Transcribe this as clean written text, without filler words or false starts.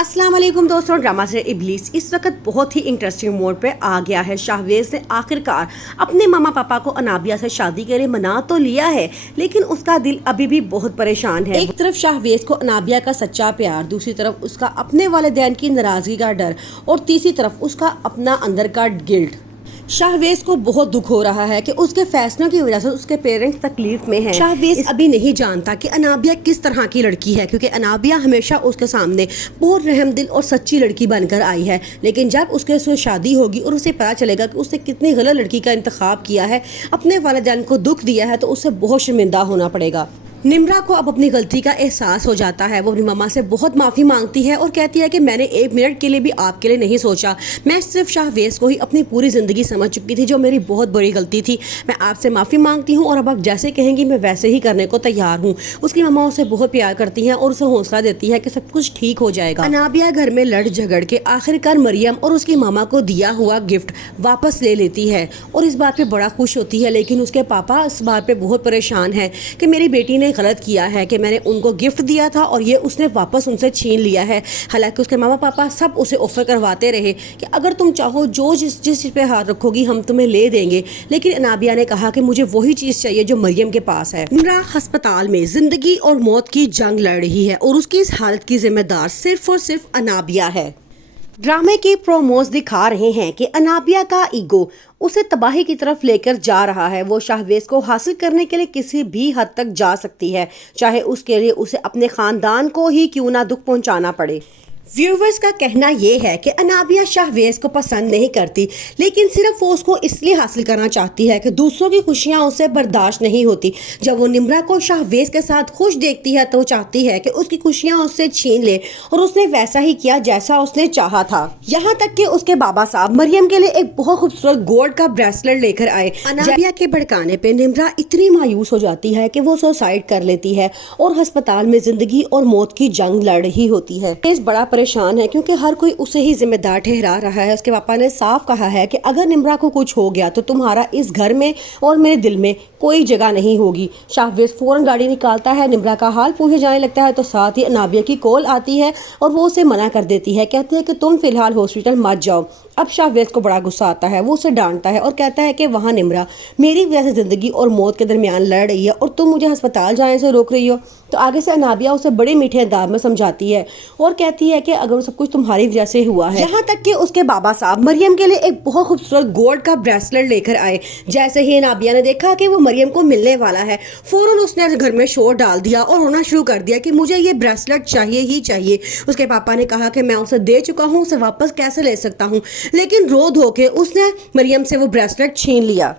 अस्सलाम वालेकुम दोस्तों, ड्रामा से इब्लीस इस वक्त बहुत ही इंटरेस्टिंग मोड पे आ गया है। शाहवेज ने आखिरकार अपने मामा पापा को अनाबिया से शादी के लिए मना तो लिया है, लेकिन उसका दिल अभी भी बहुत परेशान है। एक तरफ शाहवेज को अनाबिया का सच्चा प्यार, दूसरी तरफ उसका अपने वालिदैन की नाराजगी का डर और तीसरी तरफ उसका अपना अंदर का गिल्ट। शाहवेज को बहुत दुख हो रहा है कि उसके फैसलों की वजह से उसके पेरेंट्स तकलीफ में हैं। शाहवेज अभी नहीं जानता कि अनाबिया किस तरह की लड़की है, क्योंकि अनाबिया हमेशा उसके सामने बहुत रहमदिल और सच्ची लड़की बनकर आई है। लेकिन जब उसके साथ शादी होगी और उसे पता चलेगा कि उसने कितनी गलत लड़की का इंतखाब किया है, अपने वालिदैन को दुख दिया है, तो उसे बहुत शर्मिंदा होना पड़ेगा। निम्रा को अब अपनी गलती का एहसास हो जाता है। वो अपनी मम्मा से बहुत माफ़ी मांगती है और कहती है कि मैंने एक मिनट के लिए भी आपके लिए नहीं सोचा। मैं सिर्फ शाहवेज को ही अपनी पूरी ज़िंदगी समझ चुकी थी, जो मेरी बहुत बड़ी गलती थी। मैं आपसे माफ़ी मांगती हूँ और अब आप जैसे कहेंगी मैं वैसे ही करने को तैयार हूँ। उसकी मम्मा उसे बहुत प्यार करती हैं और उसे हौसला देती है कि सब कुछ ठीक हो जाएगा। अनाबिया घर में लड़ झगड़ के आखिरकार मरियम और उसकी मामा को दिया हुआ गिफ्ट वापस ले लेती है और इस बात पे बड़ा खुश होती है। लेकिन उसके पापा इस बात पे बहुत परेशान है कि मेरी बेटी ने गलत किया है कि मैंने उनको गिफ्ट दिया था और ये उसने वापस उनसे छीन लिया है। हालांकि उसके मामा पापा सब उसे ऑफर करवाते रहे कि अगर तुम चाहो जो जिस चीज़ पे हाथ रखोगी हम तुम्हें ले देंगे, लेकिन अनाबिया ने कहा कि मुझे वही चीज़ चाहिए जो मरियम के पास है। निम्रा अस्पताल में जिंदगी और मौत की जंग लड़ रही है और उसकी इस हालत की जिम्मेदार सिर्फ और सिर्फ अनाबिया है। ड्रामे की प्रोमोज दिखा रहे हैं कि अनाबिया का ईगो उसे तबाही की तरफ लेकर जा रहा है। वो शाहवेज को हासिल करने के लिए किसी भी हद तक जा सकती है, चाहे उसके लिए उसे अपने खानदान को ही क्यों ना दुख पहुंचाना पड़े। व्यूवर्स का कहना यह है कि अनाबिया शाहवेज को पसंद नहीं करती, लेकिन सिर्फ वो उसको इसलिए हासिल करना चाहती है कि दूसरों की खुशियां उसे बर्दाश्त नहीं होती। जब वो निम्रा को शाहवेज के साथ खुश देखती है तो वो चाहती है कि उसकी खुशियां उससे छीन ले, और उसने वैसा ही किया जैसा उसने चाहा था। यहाँ तक कि उसके बाबा साहब मरियम के लिए एक बहुत खूबसूरत गोल्ड का ब्रेसलेट लेकर आए। अनाबिया के भड़काने पे निम्रा इतनी मायूस हो जाती है कि वो सुसाइड कर लेती है और अस्पताल में जिंदगी और मौत की जंग लड़ रही होती है। इस बड़ा परेशान है क्योंकि हर कोई उसे ही जिम्मेदार ठहरा रहा है। उसके पापा ने साफ कहा है कि अगर निम्रा को कुछ हो गया तो तुम्हारा इस घर में और मेरे दिल में कोई जगह नहीं होगी। शाहवेज फौरन गाड़ी निकालता है, निम्रा का हाल पूछे जाने लगता है तो साथ ही अनाबिया की कॉल आती है और वो उसे मना कर देती है। कहती है कि तुम फिलहाल हॉस्पिटल मत जाओ। अब शाहवेज को बड़ा गुस्सा आता है, वो उसे डांटता है और कहता है कि वहाँ निम्रा मेरी वजह से जिंदगी और मौत के दरमियान लड़ रही है और तुम मुझे अस्पताल जाने से रोक रही हो। तो आगे से अनाबिया उसे बड़े मीठे अंदाज में समझाती है और कहती है कि अगर सब कुछ तुम्हारी वजह से हुआ है। यहाँ तक कि उसके बाबा साहब मरियम के लिए एक बहुत खूबसूरत गोल्ड का ब्रेसलेट लेकर आए। जैसे ही अनाबिया ने देखा कि वो मरियम को मिलने वाला है, फौरन उसने घर में शोर डाल दिया और रोना शुरू कर दिया कि मुझे ये ब्रेसलेट चाहिए ही चाहिए। उसके पापा ने कहा कि मैं उसे दे चुका हूँ, उसे वापस कैसे ले सकता हूँ, लेकिन रो धो के उसने मरियम से वो ब्रेसलेट छीन लिया।